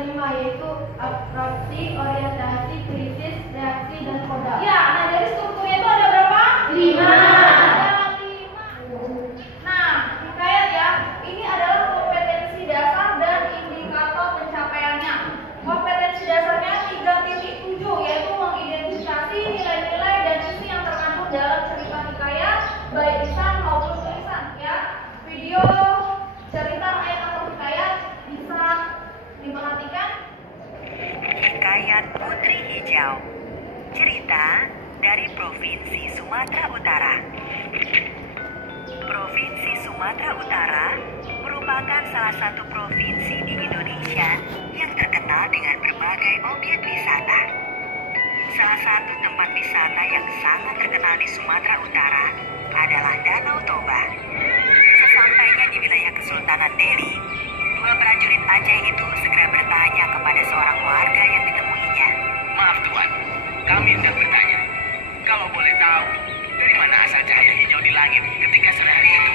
5, yaitu abstraksi, orientasi, krisis, reaksi, dan koda. Ya, nah dari strukturnya itu ada berapa? 5. Ada 5. Nah, hikayat ya, ini adalah kompetensi dasar dan indikator pencapaiannya. Kompetensi dasarnya 3.7, yaitu mengidentifikasi nilai-nilai dan isi yang terkandung dalam cerita hikayat, baik lisan maupun tulisan ya. Video cerita ayat atau hikayat bisa diperhatikan. Hikayat Putri Hijau. Cerita dari Provinsi Sumatera Utara. Provinsi Sumatera Utara merupakan salah satu provinsi di Indonesia yang terkenal dengan berbagai objek wisata. Salah satu tempat wisata yang sangat terkenal di Sumatera Utara adalah Danau Toba. Sesampainya di wilayah Kesultanan Delhi, 2 prajurit Aceh itu segera bertanya kepada seorang warga yang ditemuinya. Maaf Tuan, kami hendak bertanya. Kalau boleh tahu, dari mana asal cahaya hijau di langit ketika sore hari itu?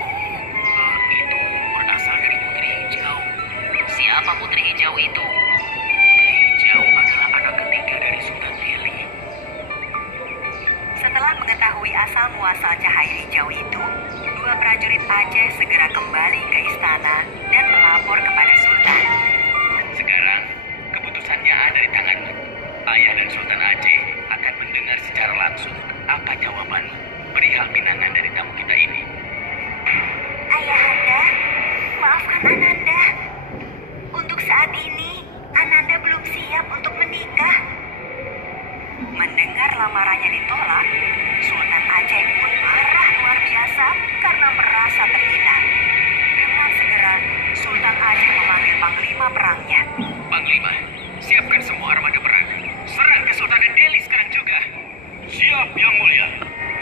Oh, itu berasal dari Putri Hijau. Siapa Putri Hijau itu? Putri Hijau adalah anak ketiga dari Sultan Delhi. Setelah mengetahui asal muasal cahaya hijau itu, 2 prajurit Aceh segera kembali ke istana dan melapor kepada Sultan. Sekarang, keputusannya ada di tanganmu. Ayah dan Sultan Aceh akan mendengar secara langsung apa jawabanmu perihal pinangan dari tamu kita ini. Ayahanda, maafkan Ananda. Untuk saat ini, Ananda belum siap untuk menikah. Mendengar lamarannya ditolak, Sultan Aceh pun marah luar biasa karena merasa terhina. Dengan segera, Sultan Aceh memanggil panglima perangnya. Panglima, siapkan semua armada perang. Serang Kesultanan Delhi sekarang juga. Siap, Yang Mulia.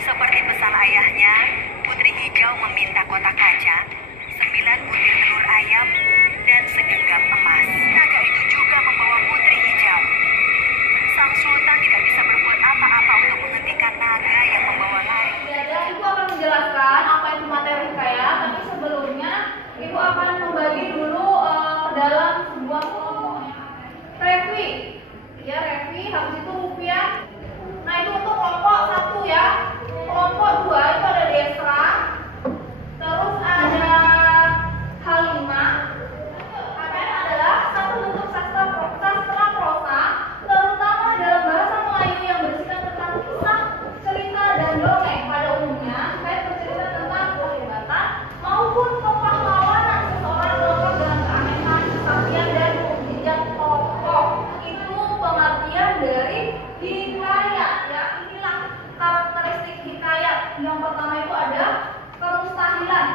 Seperti pesan ayahnya, Putri Hijau meminta kotak kaca, 9 butir telur ayam, dan segenggam emas. Naga itu juga membawa Putri Hijau. Sang Sultan tidak bisa berbuat apa-apa untuk menghentikan naga yang membawa lari. Jadi Ibu akan menjelaskan apa itu materi hikayat, tapi sebelumnya Ibu akan membagi dulu dalam sebuah kelompok. Revi, ya Revi, habis itu Rupiah. Nah itu untuk kelompok 1 ya. Kelompok 2 itu ada Desra, terus ada Halimah. Hikayat adalah satu bentuk sastra prosa, terutama dalam bahasa Melayu yang berisikan tentang kisah, cerita, dan dongeng. Pada umumnya, hikayat bercerita tentang kehebatan maupun kepahlawanan seseorang lengkap dengan keanehan, kesaktian, dan mukjizat tokoh. Itu pengertian dari hikayat ya. Inilah karakteristik hikayat. Yang pertama itu ada kemustahilan.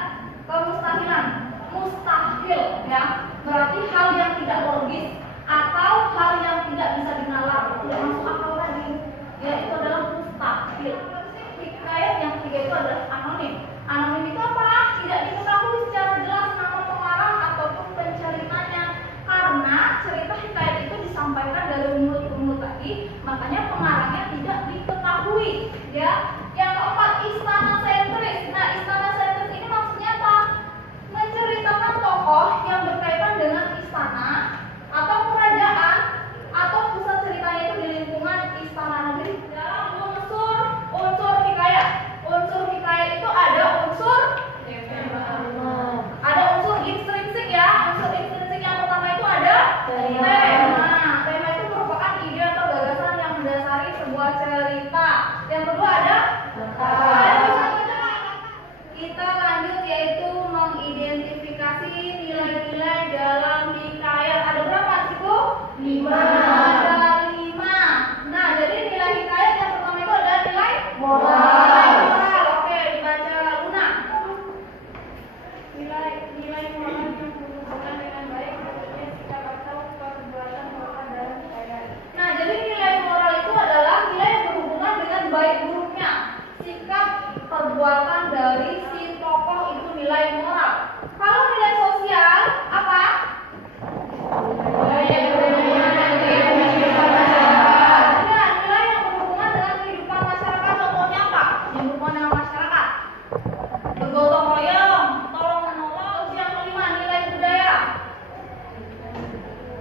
Mustahil ya, berarti hal yang tidak logis atau hal yang tidak bisa dinalar, tidak masuk akal lagi. Ya, itu adalah mustahil. Hikayat yang ketiga itu adalah anonim. Anonim itu apa? Tidak diketahui secara jelas nama pengarang ataupun penceritanya, karena cerita hikayat itu disampaikan dari mulut ke mulut tadi, makanya pengarangnya tidak diketahui. Ya, yang keempat istana sentris. Nah, istana sentris ini maksudnya apa? Menceritakan tokoh yang berkaitan dengan istana atau kerajaan atau pusat ceritanya itu di lingkungan istana negeri. Dalam unsur hikayat itu ada unsur intrinsik ya. Unsur intrinsik yang pertama itu ada tema. Tema itu merupakan ide atau gagasan yang mendasari sebuah cerita. Yang kedua ada kita lanjut, yaitu mengidentifikasi nilai-nilai dalam hikayat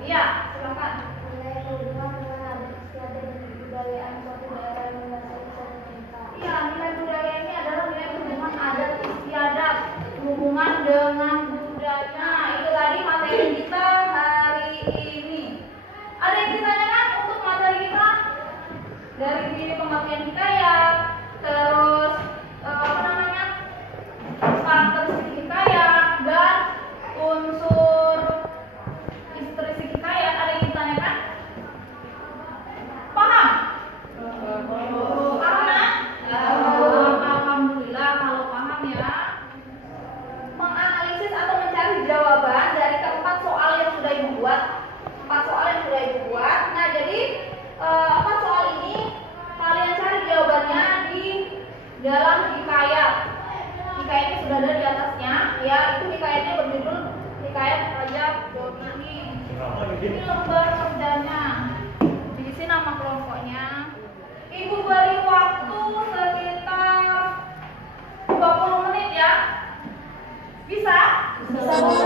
Iya, silakan. Nilai berhubungan dengan adat istiadat dan kebudayaan suatu daerah yang mendasari suatu cerita. Iya, nilai budaya ini adalah nilai berhubungan adat istiadat, hubungan dengan budaya. Nah, itu tadi materi kita hari ini. Ada yang ditanyakan untuk materi kita? Dari pengertian hikayat, terus karakteristik hikayat dan unsur instruksi hikayat, ada yang ditanyakan? Paham? Paham ya? Alhamdulillah kalau paham ya. Menganalisis atau mencari jawaban dari keempat soal yang sudah ibu buat. Nah, jadi 4 soal ini kalian cari jawabannya di dalam hikayat. Hikayatnya sudah ada di atasnya, ya. Itu hikayatnya berjudul Hikayat Raja Doni. Ini lembar kerjanya. Diisi nama kelompoknya. Ibu beri waktu sekitar 20 menit ya. Bisa? Bisa, Bu.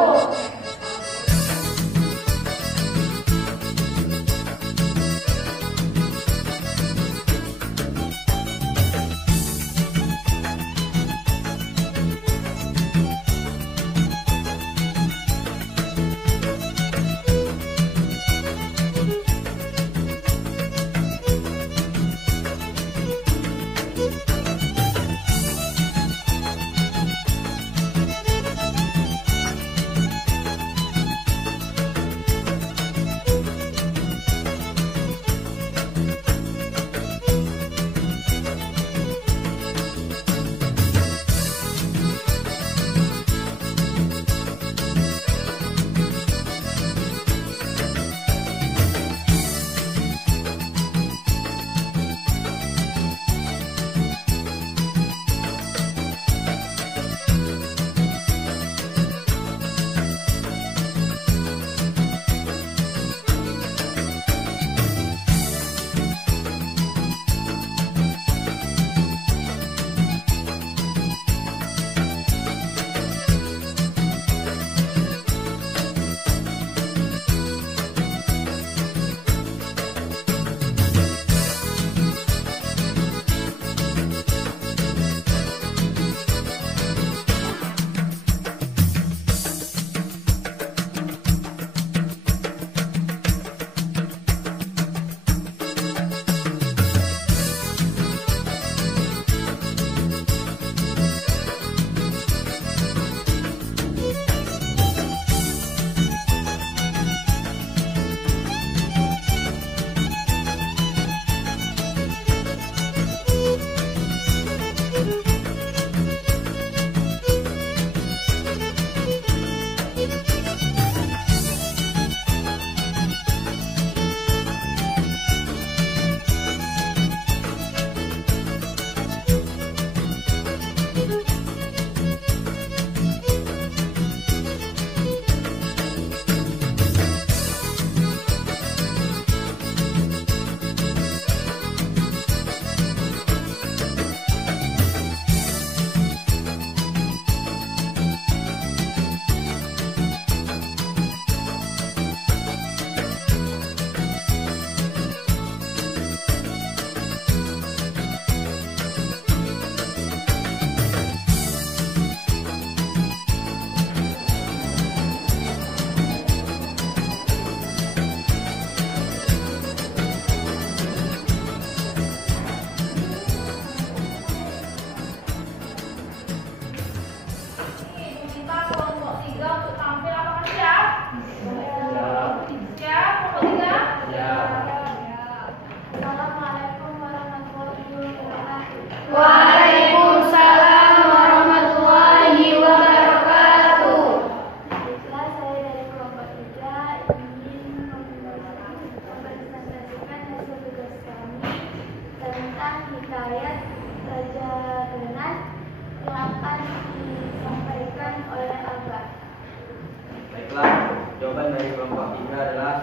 Jawaban dari kelompok 3 adalah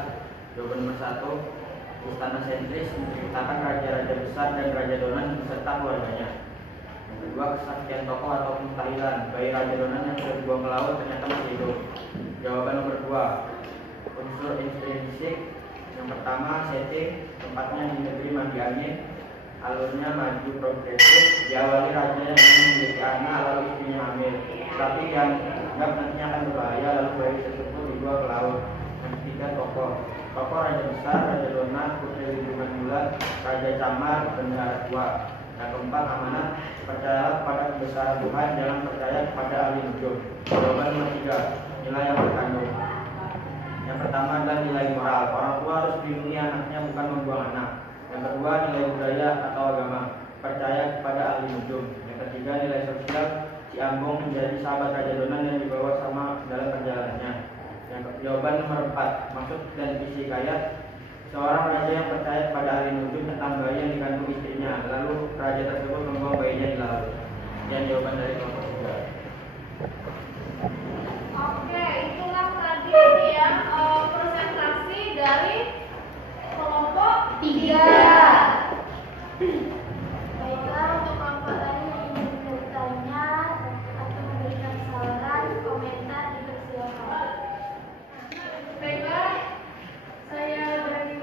jawaban nomor 1. Istana sentris menceritakan raja-raja besar dan raja Donan beserta keluarganya. Yang kedua, kesaksian tokoh atau mustahilan. Bayi raja Donan yang sudah dibuang ke laut ternyata masih hidup. Jawaban nomor 2. Unsur intrinsik yang pertama setting, tempatnya di negeri mandi angin, alurnya maju progresif, diawali raja yang ingin memiliki anak lalu istrinya hamil, tapi yang dianggap nantinya akan berbahaya lalu bayi tersebut dibuang ke laut. Yang ketiga tokoh raja besar, raja donat, putri lindungan bulan, raja camar, bendahara tua. Yang keempat amanat, percayalah kepada kebesaran Tuhan, jangan percaya kepada ahli nujum. Jawaban nomor 3, nilai yang terkandung. Yang pertama adalah nilai moral, orang tua harus melindungi anaknya bukan membuang anak. Yang kedua nilai budaya atau agama, percaya kepada ahli nujum. Yang ketiga nilai sosial, si Ambung menjadi sahabat Raja Donan yang dibawa sama dalam perjalanannya. Jawaban nomor 4, maksud dan isi ayat, seorang raja yang percaya kepada ahli nujum tentang bayi yang dikandung istrinya, lalu raja tersebut membuang bayinya di laut. Dan jawaban dari kelompok 3. Oke, itulah tadi ya presentasi dari kelompok 3. Baiklah, untuk kelompok lain yang ingin bertanya atau memberikan saran, komentar, dipersilakan. Baiklah, saya dari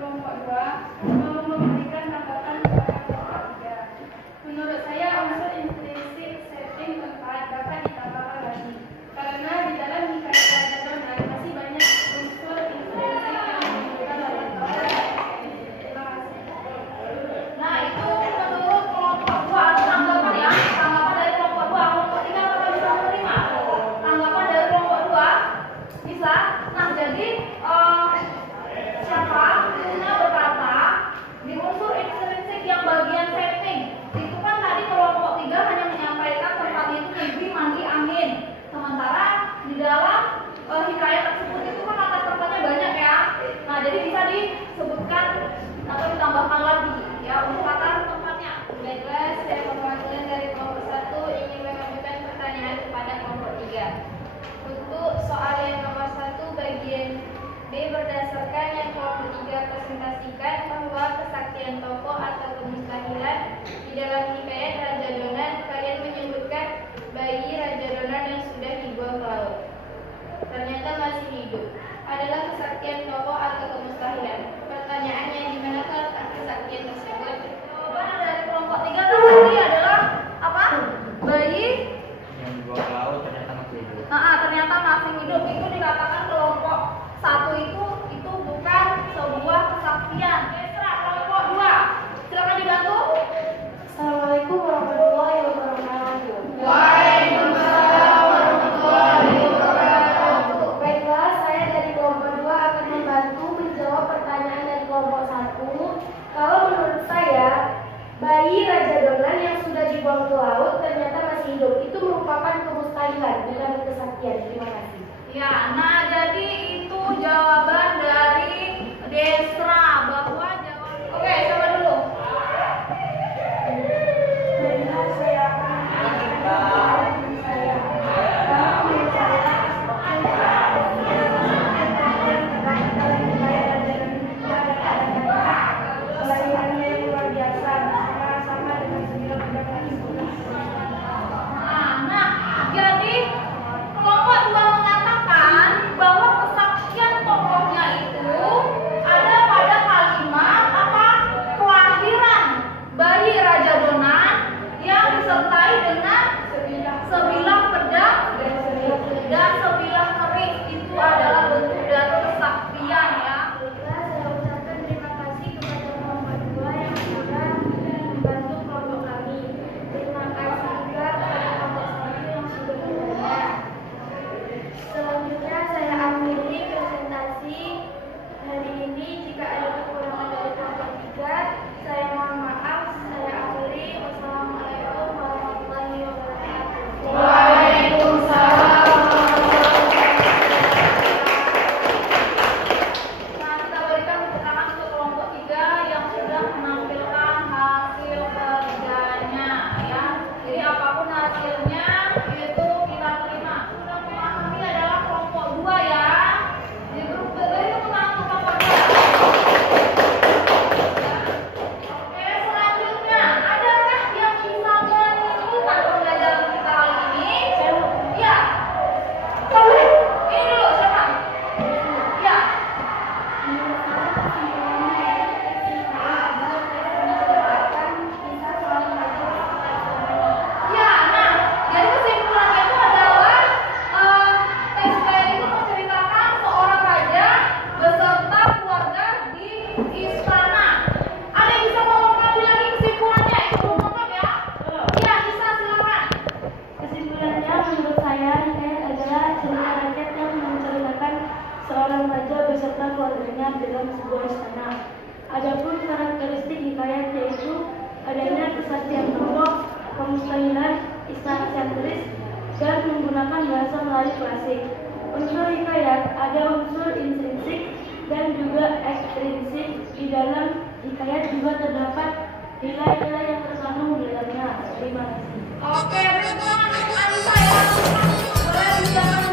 kelompok 2 mau memberikan tanggapan kepada kelompok 3. Menurut saya unsur intrinsik setting tempat dapat ditambahkan lagi, karena di dalam hikayat Raja Donan masih banyak unsur intrinsik yang menunjukkan dalam tokoh. Terima kasih. Nah, itu menurut kelompok 2 ada tanggapan ya. Tanggapan dari kelompok 2, kelompok 3 apakah bisa menerima? Tanggapan dari kelompok 2 bisa. Nah, jadi siapa punya berkata di unsur intrinsik yang bagian setting itu kan tadi kelompok 3 hanya menyampaikan tempatnya itu negeri mandi angin, sementara di dalam hikayat tersebut itu kan kata tempatnya banyak ya. Nah, jadi bisa disebutkan atau ditambahkan lagi ya untuk kata tempatnya. Baiklah, saya perwakilan dari kelompok 1 ingin mengajukan pertanyaan kepada kelompok 3. Untuk soal yang nomor 1 bagian B, berdasarkan yang kelompok 3 presentasikan bahwa kesaktian tokoh atau kemustahilan di dalam hikayat Raja Donan, kalian menyebutkan bayi Raja Donan yang sudah dibuang ke laut ternyata masih hidup adalah kesaktian tokoh atau kemustahilan. Pertanyaannya, di manakah letak kesaktian tersebut? Jawaban dari kelompok 3 tadi adalah apa? Bayi Yang dibawa ke laut ternyata masih hidup. ternyata masih hidup. Itu dikatakan kelompok 1 itu bukan sebuah kesaktian. Terserah kelompok 2. Silakan dibantu. Assalamualaikum warahmatullahi wabarakatuh. Waalaikumsalam warahmatullahi wabarakatuh. Baiklah, saya dari kelompok 2 akan membantu menjawab pertanyaan dari kelompok 1. Kalau menurut saya, bayi Raja Donan yang sudah dibuang ke laut ternyata masih hidup, itu merupakan kemustahilan, bukan kesaktian. Terima kasih. Ya, nah jadi itu jawaban dari Desra bahwa jawaban. Oke, coba dulu. Baiklah, saya akan kelahirannya yang luar biasa, sama dengan 9 bulan. Nah, jadi kelompok 2 mengatakan bahwa kesaktian menggunakan bahasa Melayu klasik. Unsur hikayat ada unsur intrinsik dan juga ekstrinsik. Di dalam hikayat juga terdapat nilai-nilai yang terkandung di dalamnya. Terima kasih. Oke, beri tepuk tangan untuk Anissa ya. Boleh dijalankan